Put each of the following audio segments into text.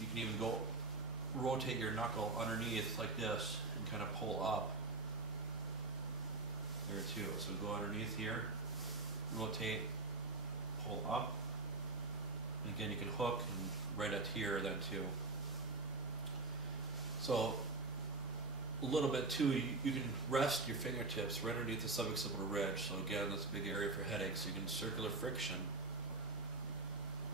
you can even go rotate your knuckle underneath like this and kind of pull up there too. So go underneath here, rotate, pull up. And again, you can hook and right at here then too. So a little bit too, you can rest your fingertips right underneath the suboccipital ridge. So again, that's a big area for headaches. So you can circular friction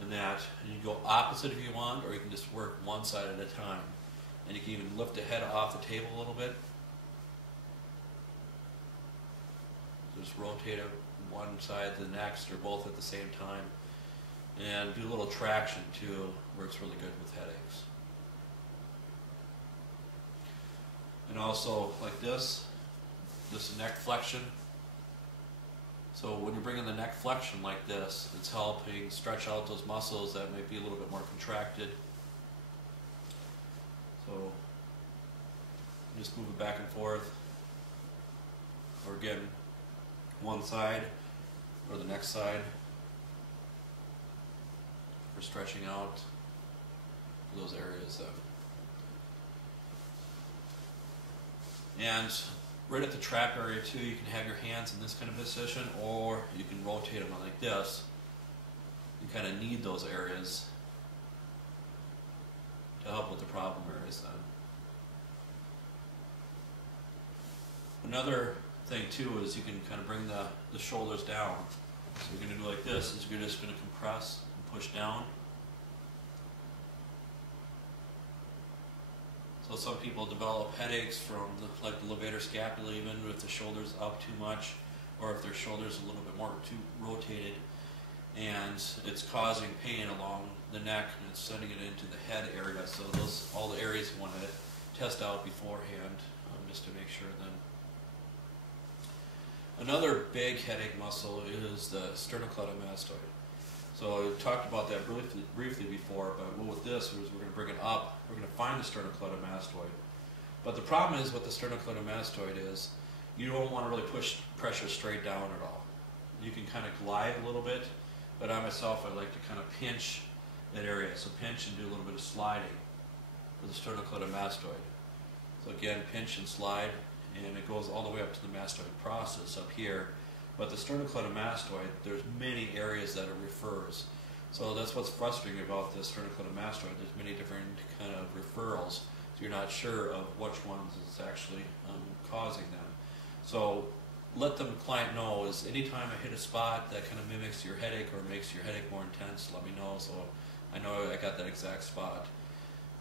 in that, and you can go opposite if you want, or you can just work one side at a time. And you can even lift the head off the table a little bit. Just rotate it one side to the next, or both at the same time. And do a little traction too, works really good with headaches. And also like this is neck flexion. So when you're bringing the neck flexion like this, it's helping stretch out those muscles that might be a little bit more contracted. So just move it back and forth. Or again, one side or the next side for stretching out those areas. And right at the trap area too, you can have your hands in this kind of position, or you can rotate them like this. You kind of knead those areas to help with the problem areas then. Another thing too is you can kind of bring the shoulders down. So you're going to do like this, is you're just going to compress and push down. So some people develop headaches from like the levator scapula, even if the shoulders up too much, or if their shoulders a little bit more too rotated, and it's causing pain along the neck and it's sending it into the head area. So those all the areas you want to test out beforehand, just to make sure then. Another big headache muscle is the sternocleidomastoid. So I talked about that briefly before, but with this is we're going to bring it up. We're going to find the sternocleidomastoid. But the problem is with the sternocleidomastoid is you don't want to really push pressure straight down at all. You can kind of glide a little bit, but I myself, I like to kind of pinch that area. So pinch and do a little bit of sliding for the sternocleidomastoid. So again, pinch and slide, and it goes all the way up to the mastoid process up here. But the sternocleidomastoid, there's many areas that it refers. So that's what's frustrating about the sternocleidomastoid. There's many different kind of referrals. So you're not sure of which ones is actually causing them. So let the client know is anytime I hit a spot that kind of mimics your headache or makes your headache more intense, let me know so I know I got that exact spot.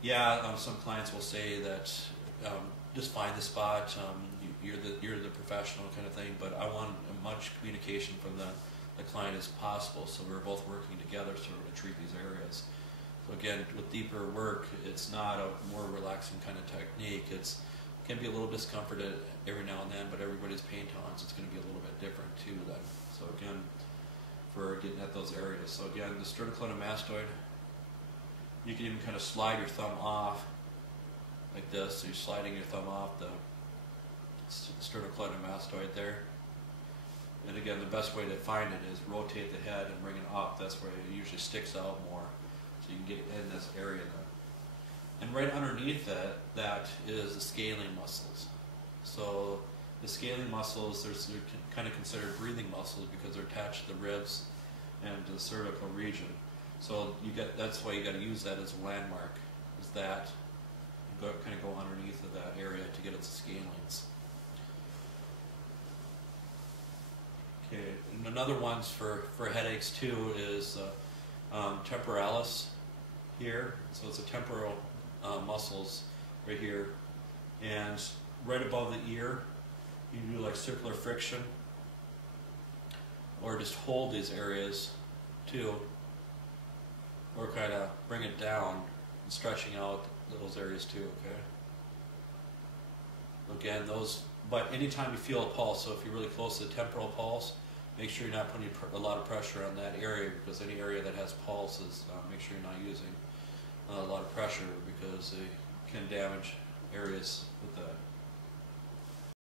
Yeah, some clients will say that just find the spot, you're the professional kind of thing, but I want as much communication from the client as possible, so we're both working together sort of to treat these areas. So again, with deeper work, it's not a more relaxing kind of technique. It can be a little discomfort every now and then, but everybody's pain tolerance is going to be a little bit different too then. So again, for getting at those areas. So again, the sternocleidomastoid, you can even kind of slide your thumb off like this. So you're sliding your thumb off the sternocleidomastoid there. And again, the best way to find it is rotate the head and bring it up. That's where it usually sticks out more. So you can get in this area there. And right underneath that is the scalene muscles. So the scalene muscles, they're kind of considered breathing muscles because they're attached to the ribs and to the cervical region. So that's why you got to use that as a landmark, is that kind of go underneath of that area to get its scalenes. Okay, and another ones for headaches too is temporalis here. So it's the temporal muscles right here, and right above the ear, you can do like circular friction, or just hold these areas too, or kind of bring it down and stretching out those areas too. Okay. Again, but anytime you feel a pulse, so if you're really close to the temporal pulse, make sure you're not putting a lot of pressure on that area, because any area that has pulses, make sure you're not using a lot of pressure, because they can damage areas with that.